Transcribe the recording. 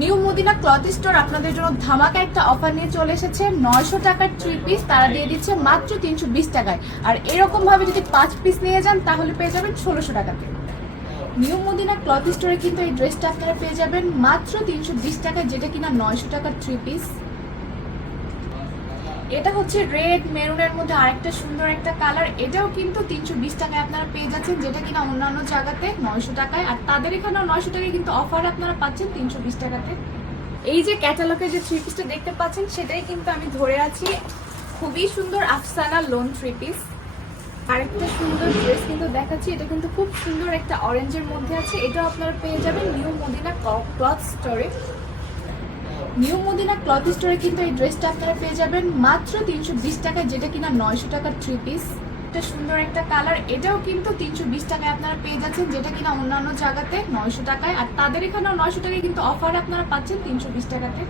New Medina cloth store আপনাদের জন্য ধামাকা একটা অফার নিয়ে চলে এসেছে। 900 টাকার 3 পিস তারা দিয়ে দিচ্ছে মাত্র 320 টাকায়। আর এরকম ভাবে যদি 5 পিস নিয়ে যান তাহলে পেয়ে যাবেন 1600 টাকাতে। নিউ মদিনা ক্লথ স্টোরে কিন্তু এই ড্রেসটা আপনারা পেয়ে যাবেন মাত্র 320 টাকায়, যেটা কিনা 900 টাকার 3 পিস। এটা হচ্ছে রেড মেরুনের মধ্যে আরেকটা সুন্দর একটা কালার, এটাও কিন্তু 320 টাকায় আপনারা পেয়ে যাচ্ছেন, যেটা কিনা অন্যান্য জায়গাতে 900 টাকায়। আর তাদের এখানেও 900 টাকায় কিন্তু অফার আপনারা পাচ্ছেন 320 টাকাতে। এই যে ক্যাটালগে যে 3 পিসটা দেখতে পাচ্ছেন সেটাই কিন্তু আমি ধরে আছি, খুবই সুন্দর আফসানা লোন 3 পিস। আরেকটা সুন্দর ড্রেস কিন্তু দেখাচ্ছি, এটা কিন্তু খুব সুন্দর একটা অরেঞ্জের মধ্যে আছে, এটাও আপনারা পেয়ে যাবেন নিউ মদিনা ক্লথ স্টোরে। নিউ মদিনা ক্লথ স্টোরে কিন্তু এই ড্রেসটা আপনারা পেয়ে যাবেন মাত্র 320 টাকায়, যেটা কিনা 900 টাকার 3 পিস। এটা সুন্দর একটা কালার, এটাও কিন্তু 320 টাকায় আপনারা পেয়ে যাচ্ছেন, যেটা কিনা অন্যান্য জায়গাতে 900 টাকায়। আর তাদের এখানেও 900 টাকায় কিন্তু অফার আপনারা পাচ্ছেন 320 টাকাতে।